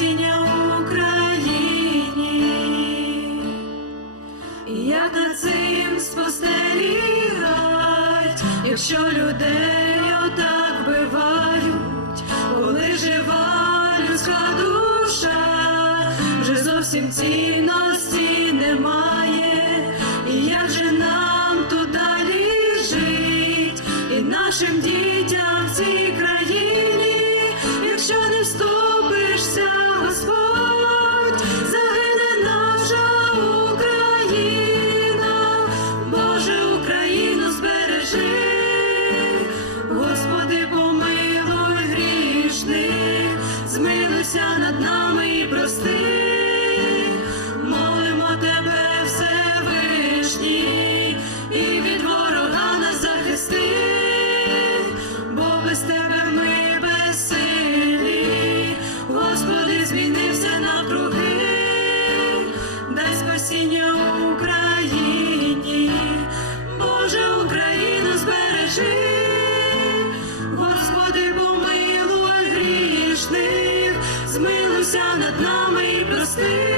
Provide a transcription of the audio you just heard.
Дай Україні. Як над цим спостерігать, якщо людей отак бивають, коли жива людська душа, вже зовсім цінності немає, і як же нам тут далі жить, і нашим дітям sleep.